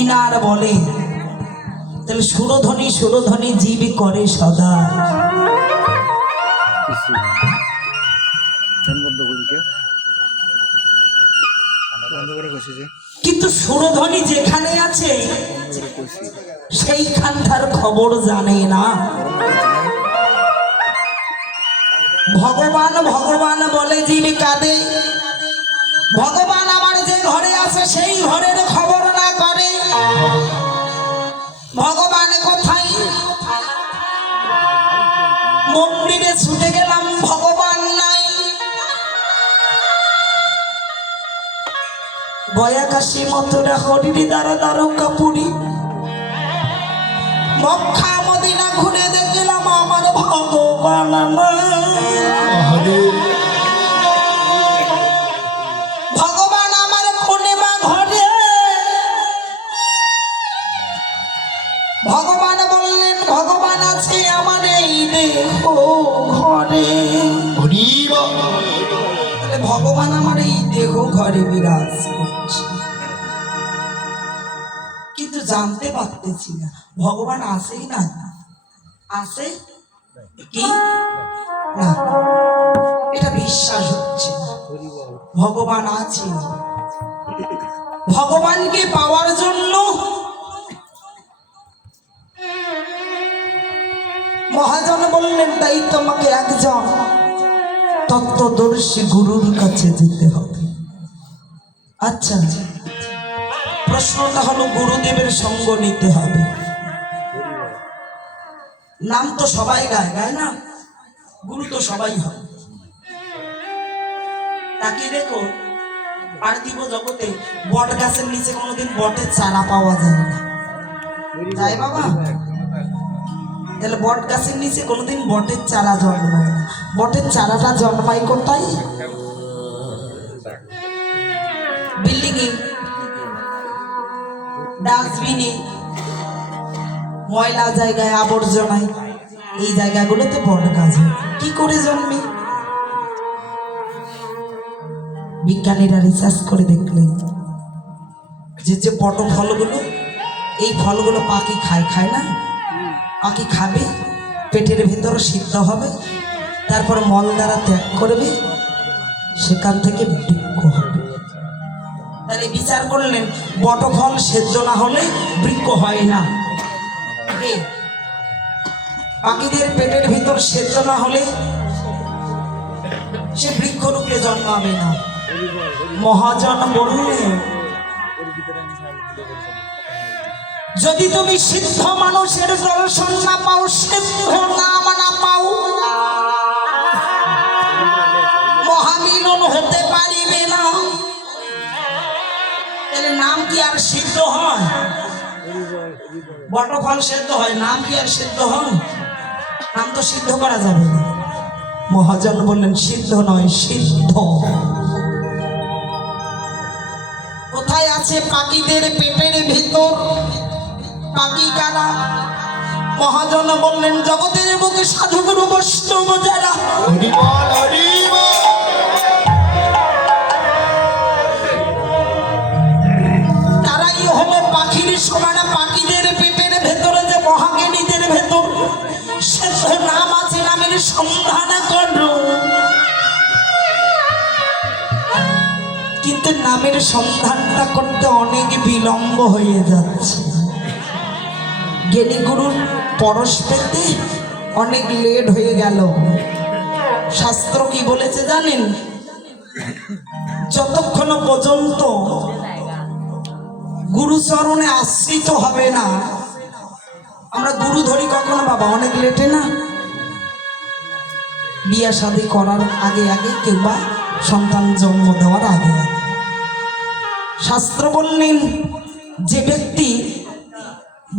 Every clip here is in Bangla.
কিনার বলে তাহলে সুরধ্বনি সুরধ্বনি জীব করে সদা। কিন্তু সুরধ্বনি যেখানে আছে সেইখানটার খবর জানে না। ভগবান ভগবান বলে জীব কাঁদে, ভগবান আমার যে ঘরে আছে সেই ঘরের খবর না করে। ভগবান কোথায়? মন্দিরে ছুটে গেলাম, ভগবান নাই। গয়াকাশী মথুরা হরিণী দ্বারা দ্বারকা পুরী মক্কা মদিনা ঘুরে দেখলাম আমার ভগবান ভগবান আমার কোনে বা ঘরে। ভগবান বললেন ভগবান আছে আমার এই দেহ ঘরে। ভগবান আমার এই দেহ ঘরে বিরাজ করছে, কিন্তু জানতে পারতেছি না ভগবান আসেই না। আসে কি না এটা বিশ্বাস হচ্ছে না। ভগবান আছে। ভগবানকে পাওয়ার জন্য মহাজন বললেন তাই তোমাকে একজন তত্ত্বদর্শী গুরুর কাছে যেতে হবে। আচ্ছা, প্রশ্নটা হলো গুরুদেবের সঙ্গ নিতে হবে। নাম তো সবাই গায়, গায় না? গুরু তো সবাই হবে। তাকে দেখো পার্থিব জগতে বট গাছের নিচে কোনোদিন বটের চারা পাওয়া যায় না, তাই বাবা? তাহলে বট গাছের নিচে কোনোদিন বটের চারা জন্মায় না। বটের চারাটা জন্মায় কোথায়? বিল্ডিং এ, ডাস্টবিনে, ময়লা জায়গায়, আবর্জনায়, এই জায়গাগুলোতে বট গাছ কি করে জন্মে? বিজ্ঞানীরা রিসার্চ করে দেখলেন যে যে পট ফলগুলো, এই ফলগুলো পাখি খায়, খায় না? পাখি খাবে, পেটের ভেতর সিদ্ধ হবে, তারপর মল দ্বারা ত্যাগ করবে, সেখান থেকে বৃক্ষ হবে। তাহলে বিচার করলেন বটফল সেদ্ধ না হলে বৃক্ষ হয় না। পাখিদের পেটের ভিতর সেদ্ধ না হলে সে বৃক্ষরূপে জন্মাবে না। মহাজন বললেন যদি তুমি সিদ্ধ মানুষের দর্শন না পাও, সিদ্ধ নাম না পাও, মহামিলন হতে পারিবে না। তাহলে নাম কি আর সিদ্ধ হয়? বটফল সিদ্ধ হয়, নাম কি আর সিদ্ধ হয়? নাম তো সিদ্ধ করা যাবে না। মহাজন বললেন সিদ্ধ নয়, সিদ্ধ কোথায় আছে? পাখিদের পেটের ভিতর। পাখি কারা? মহাজন বললেন জগতের বুকে সাধুগুরু বৈষ্ণব যারা, তারাই হলো পাখির সমান। পাখিদের পেটের ভেতরে যে মহাজ্ঞানীদের ভেতর শ্রেষ্ঠ নাম আছে, নামের সন্ধান করো। কিন্তু নামের সন্ধানটা করতে অনেক বিলম্ব হয়ে যাচ্ছে। জ্ঞানী গুরুর পরশ পেতে অনেক লেট হয়ে গেল। শাস্ত্র কি বলেছে জানেন? যতক্ষণ পর্যন্ত গুরুচরণে আশ্রিত হবে না, আমরা গুরু ধরি কখনো বাবা অনেক লেটে না, বিয়া শাদী করার আগে আগে কিংবা সন্তান জন্ম দেওয়ার আগে আগে। শাস্ত্র বললেন যে ব্যক্তি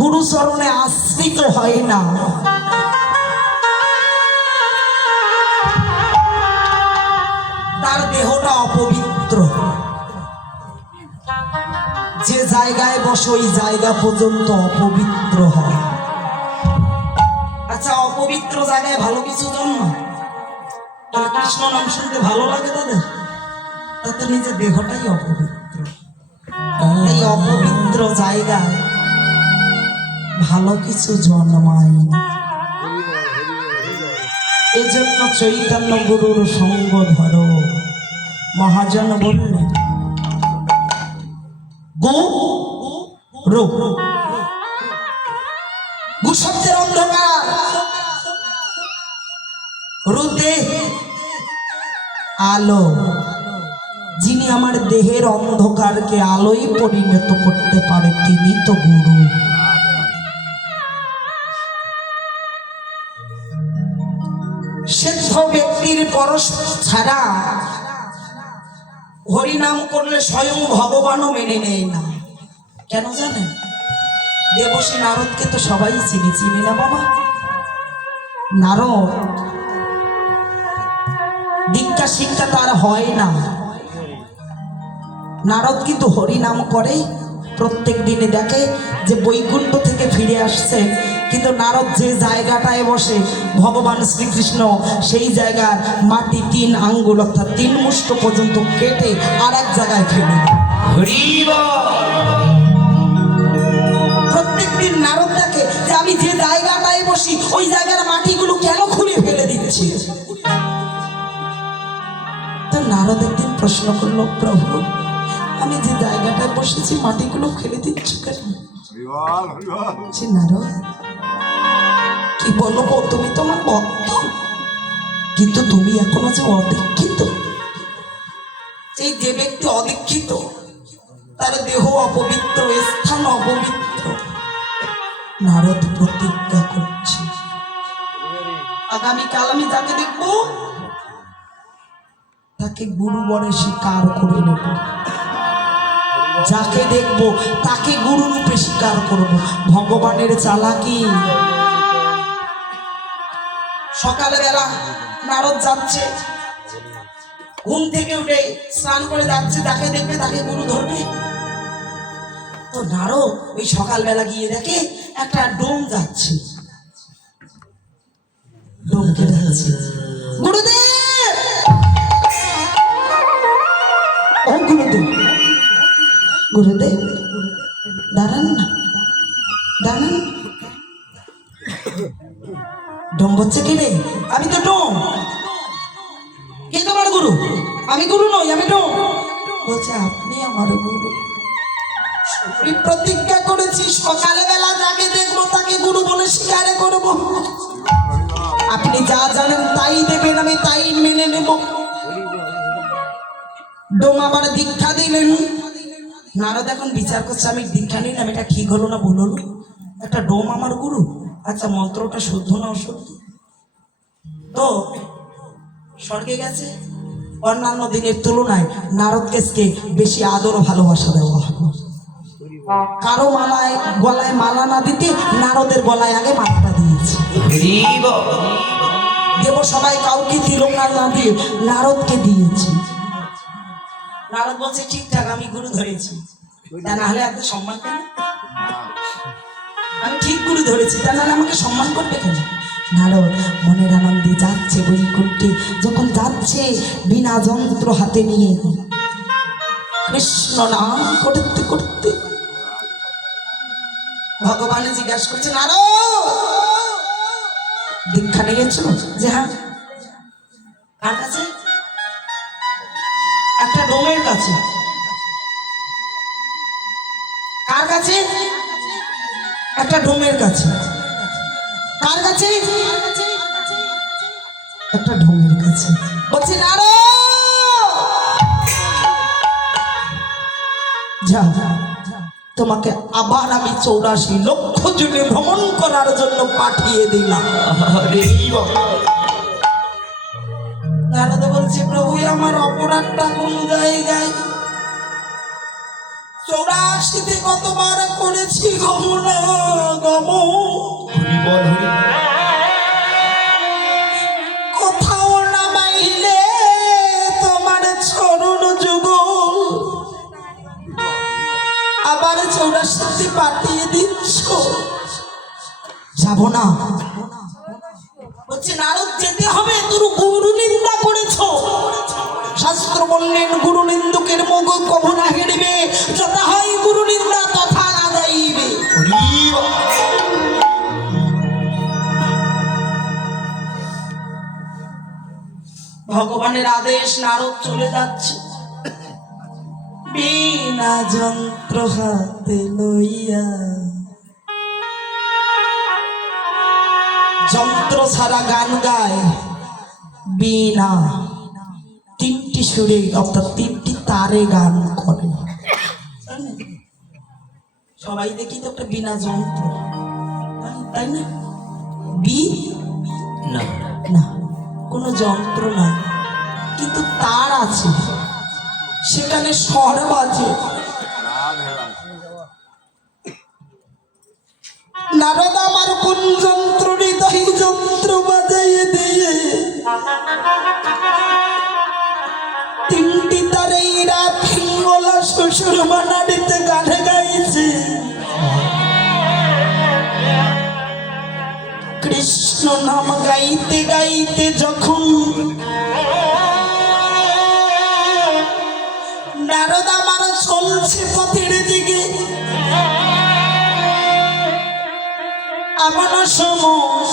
গুরুচরণে আশ্রিত হয় না, তার দেহটা অপবিত্র। যে জায়গায় বসে ওই জায়গা পর্যন্ত অপবিত্র হয়। আচ্ছা, অপবিত্র জায়গায় ভালো কিছু জন্ম, তাহলে কৃষ্ণ নাম শুনতে ভালো লাগে তাদের? তাতে নিজের দেহটাই অপবিত্র। এই অপবিত্র পবিত্র জায়গায় ভালো কিছু জন্মায় না। এজন্য চৈতন্য গুরুর সঙ্গ ধরো। মহাজন বললেন গু শব্দের অন্ধকার, রুদে আলো। যিনি আমার দেহের অন্ধকারকে আলোয় পরিণত করতে পারে তিনি তো গুরু। সিদ্ধ ব্যক্তির পরশ ছাড়া হরিনাম করলে স্বয়ং ভগবানও মেনে নেয় না। কেন জানেন? দেবশ্রী নারদকে তো সবাই চিনি না বাবা? নারদ দীক্ষা শিক্ষা তার হয় না। নারদ কিন্তু হরিনাম করে প্রত্যেক দিনে। দেখে যে বৈকুণ্ঠ থেকে ফিরে আসছে, কিন্তু নারদ যে জায়গাটায় বসে ভগবান শ্রীকৃষ্ণ সেই জায়গার মাটি 3 আঙ্গুল অর্থাৎ 3 মুষ্ট পর্যন্ত কেটে আর এক জায়গায় ফেলে। প্রত্যেক দিন নারদ দেখে যে আমি যে জায়গাটায় বসি ওই জায়গার মাটিগুলো কেন খুঁড়ে ফেলে দিচ্ছি। তো নারদ একদিন প্রশ্ন করলো, প্রভু আমি যে জায়গাটায় বসেছি মাটিগুলো ফেলে দিচ্ছ কেন? নারদ কি বলবো, তুমি তোমার ভক্ত, কিন্তু তুমি এখনো যে অদীক্ষিত। এই যে ব্যক্তি অদীক্ষিত তার দেহ অপবিত্র, স্থান অপবিত্র। নারদ প্রতিজ্ঞা করছে আগামীকাল আমি যাকে দেখবো তাকে গুরু বলে স্বীকার করে নেব। যাকে দেখবো তাকে গুরু রূপে স্বীকার করব। ভগবানের চালাকি। সকালবেলা নারদ যাচ্ছে, ঘুম থেকে উঠে স্নান করে যাচ্ছে, যাকে দেখবে তাকে গুরু ধরবে। তো নারদ ওই সকালবেলা গিয়ে দেখে একটা ডোম যাচ্ছে, ডোমকে যাচ্ছে, গুরুদেব ও গুরুদেব, গুরুদেব দাঁড়ান না, দাঁড়ান। ডোম বলছে কে রে? আমি তো ডোম। কে তোমার গুরু? আমি গুরু নই, আমি ডোম। বলছে আপনি আমার গুরু। আমি প্রতিজ্ঞা করেছি সকালবেলা যাকে দেখবো তাকে গুরু বলে স্বীকার করব। আপনি যা জানেন তাই দেবেন, আমি তাই মেনে নেব। ডোম আবার দীক্ষা দিলেন। নারদ এখন বিচার করছে আমি দীক্ষা নিলাম, এটা ঠিক হলো না ভুল হলো? একটা ডোম আমার গুরু, আচ্ছা মন্ত্রটা শুদ্ধ না অশুদ্ধ? তো স্বর্গে গেছে। অন্যান্য দিনের তুলনায় নারদকে বেশি আদর ভালোবাসা দেওয়া হলো। কারো মালায় গলায় মালা না দিতে নারদের গলায় আগে মালাটা দিয়েছে। দেব সবাই কাউকে তিলক না দিয়ে নারদকে দিয়েছি। নারদ বলছে ঠিকঠাক আমি গুরু ধরেছি, তা না হলে এত সম্মান কেন? আমি ঠিক গুরু ধরেছি, তা না হলে আমাকে সম্মান করবে কেন? নারদ মনের আনন্দে যাচ্ছে বৈকুণ্ঠে। যখন যাচ্ছে বিনা যন্ত্র হাতে নিয়ে কৃষ্ণ নাম করতে করতে ভগবান জিজ্ঞাসা করছে নারদ দীক্ষা নিয়েছো? যে হ্যাঁ। কার কাছে? একটা ডোমের কাছে। কার কাছে? একটা ডোমের কাছে। কার কাছে? একটা ডোমের কাছে। বলছে নারদ যা, তোমাকে আবার আমি 84 লক্ষ জনে ভ্রমণ করার জন্য পাঠিয়ে দিলাম। নারদ বলছে প্রভু আমার অপরাধটা কোন জায়গায়? 84তে কতবার করেছি গমনা গম, কোথাও না মাইলে তোমার চরণ যুগল, আবার 84তে পাঠিয়ে দিচ্ছ। যাব না। বলছে নারদ যেতে হবে, তোর গুরু নিন্দা করেছো। শাস্ত্র বললেন গুরু নিন্দুকের মুখ কভু না হেরবে, যথা হয় গুরু নিন্দা তথা ভগবানের আদেশ, নারদ চলে যাচ্ছে বিনা যন্ত্র হাতে লইয়া। যন্ত্র ছাড়া গান গায় বিনা, তিনটি সুরে অর্থাৎ তিনটি তারে গান করে। সবাই দেখি তো একটা বিনা যন্ত্র, তাই না? বি না না, কোনো যন্ত্র না, কিন্তু তার আছে, সেখানে স্বর বাজে। নারদ আমার কোন যন্ত্র, হৃদয় যন্ত্র বাজাইয়ে দিয়ে তিনটি তারে ইরা ফিঙ্গলা শ্বশুর বানাড়িতে গানে গাইছে। কৃষ্ণ নাম গাইতে গাইতে যখন নারদ আমার চলছে পথের দিকে, এমন সময়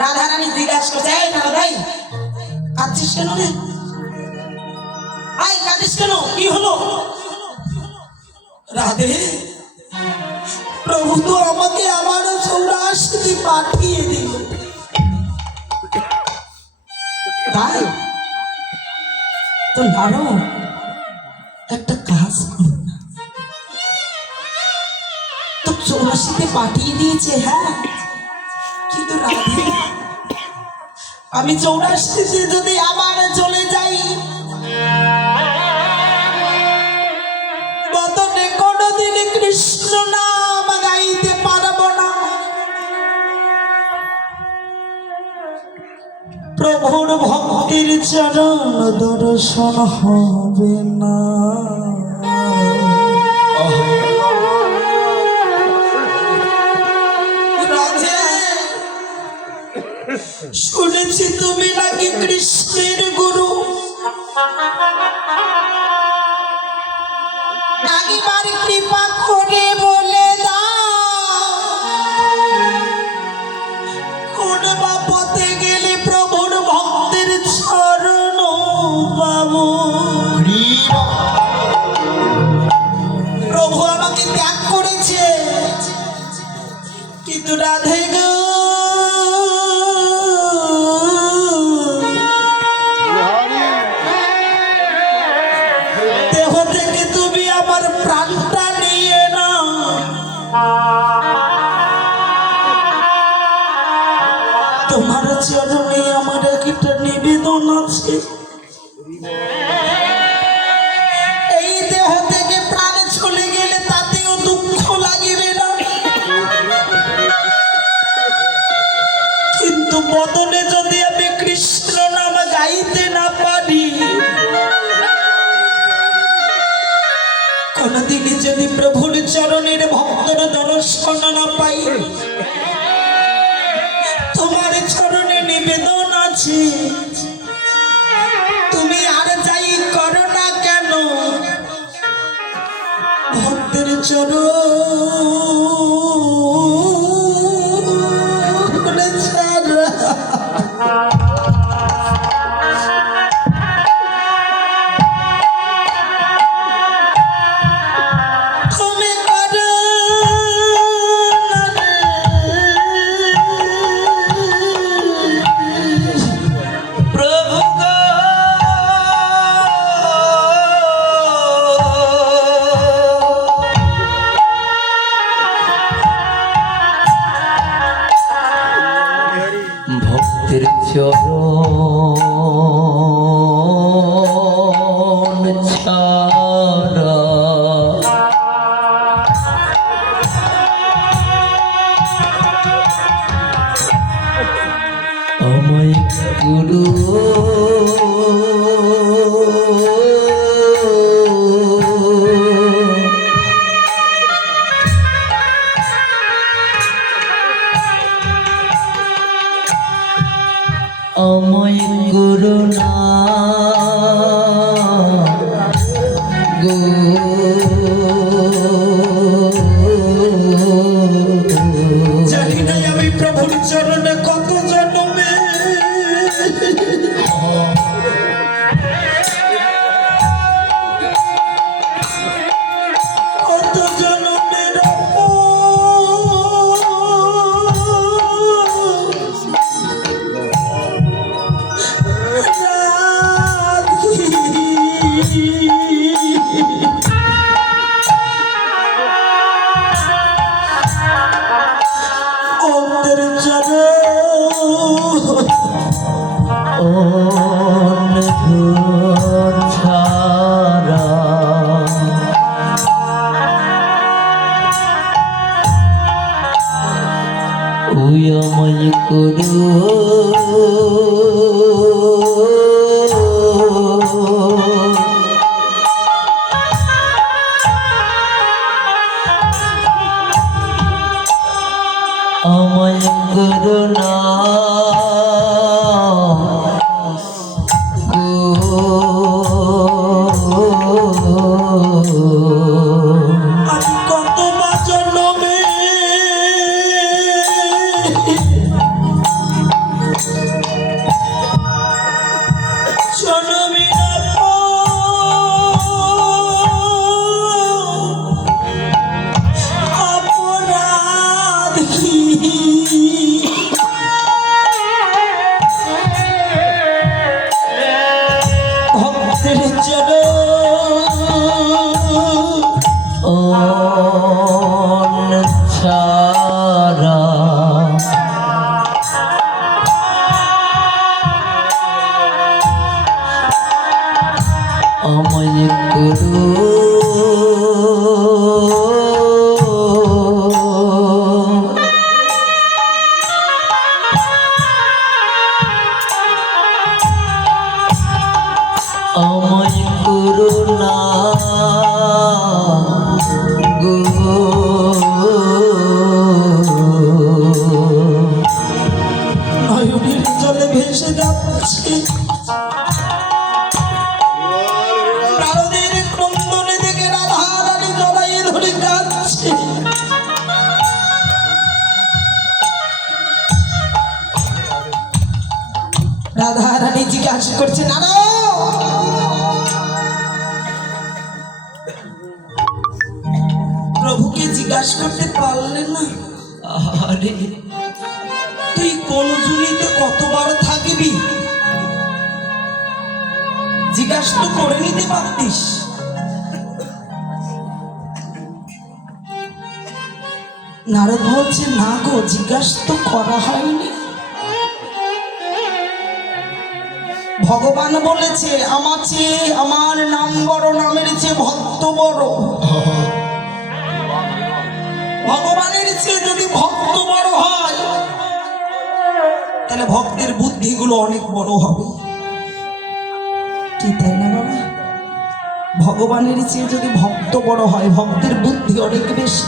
রাধারানী জিজ্ঞাসা করছে, এই নারদ ভাই, কাঁদছিস কেন রে? আই কাঁদিস কেন, কি হলো? রাধে, প্রভু তো আমাকে আমার সৌরাষ্ট্রে পাঠিয়ে দিল। তাই তো নারদ একটা কাজ করো না, তো চৌরাশিতে পাঠিয়ে দিয়েছে, হ্যাঁ, কিন্তু রাধে, আমি চৌরাশিতে যদি আবার চলে যাই, বদনে কোনদিন কৃষ্ণ নাম গাইতে পারবো না, প্রভুর ভক্তির চরণ দর্শন হবে না। রাধে, শুনেছি তুমি নাকি কৃষ্ণের গুরু, একবার কৃপা করে বলে দাও, কোন বা পথে গেলে প্রভুর ভক্তের চরণ পাবো। প্রভু আমাকে ত্যাগ করেছে, কিন্তু রাধে গো, দেহ থেকে তুমি আমার প্রাণটা নিয়ে না, তোমার চরণে আমার একটা নিবেদন আছে, এই দেহ থেকে প্রাণ চলে গেলে তাতেও দুঃখ লাগবে না, কিন্তু বদনে যদি আমি কৃষ্ণ নাম গাইতে না পারি, কোনদিনই যদি প্রভুর চরণের ভক্তর দর্শন না পাই, তোমার চরণে নিবেদন আছে, তুমি আর যাই করো না কেন, ভক্তের চরণ ছাড়া ভক্তের চরণ ছাড়া আমায় গুরু আমায় করুণা গো, জানি না আমি প্রভুর চরণে কত জন্মে করো আমায় করুণা আমি কত জন্মে জন্মিনার অপরাধ কি ভক্তের অন ছাড়া আমায় করো আমায় করুণা গো নয়নের জলে ভেসে যাচ্ছে নারদের ক্রন্দনে দেখে রাধা রানী জড়াইয়ে ধরে কাঁদছে রাধা রানী জিজ্ঞাসা করছে নারদ প্রভুকে জিজ্ঞাসা করতে পারলেন না আরে তুই কোন জুনিতে কতবার থাকবি জিজ্ঞাসা তো করে নিতে পারতিস নারদ বলছে না গো জিজ্ঞাসা তো করা হয়নি ভগবান বলেছে আমার চেয়ে আমার নাম বড় নামের চেয়ে ভক্ত বড় ভগবানের চেয়ে যদি ভক্ত বড় হয় তাহলে ভক্তের বুদ্ধিগুলো অনেক বড় হবে কি তাই না বাবা ভগবানের চেয়ে যদি ভক্ত বড় হয় ভক্তের বুদ্ধি অনেক বেশি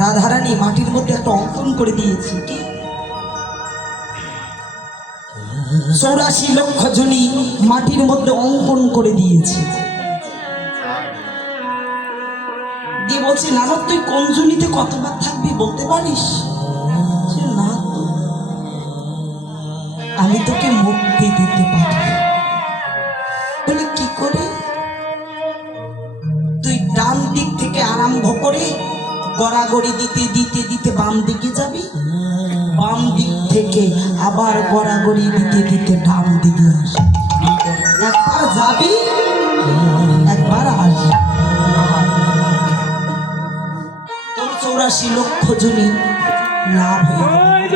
রাধারানী মাটির মধ্যে একটা অঙ্কন করে দিয়েছে কি 84 লক্ষ জনই মাটির মধ্যে অঙ্কন করে দিয়েছে দিয়ে বলছে নারদ তুই কোন জুনিতে কতবার থাকবি বলতে পারিস না তো আমি তোকে মুক্তি দিতে পারি বলে কি করে তুই ডান দিক থেকে আরম্ভ করে গড়াগড়ি দিতে দিতে দিতে বাম দিকে যাবি বাম দিক থেকে আবার গড়াগড়ি দিতে দিতে ডান দিকে আসবি একবার যাবি একবার আসবি তোর 84 লক্ষ জনই লাভ হয়ে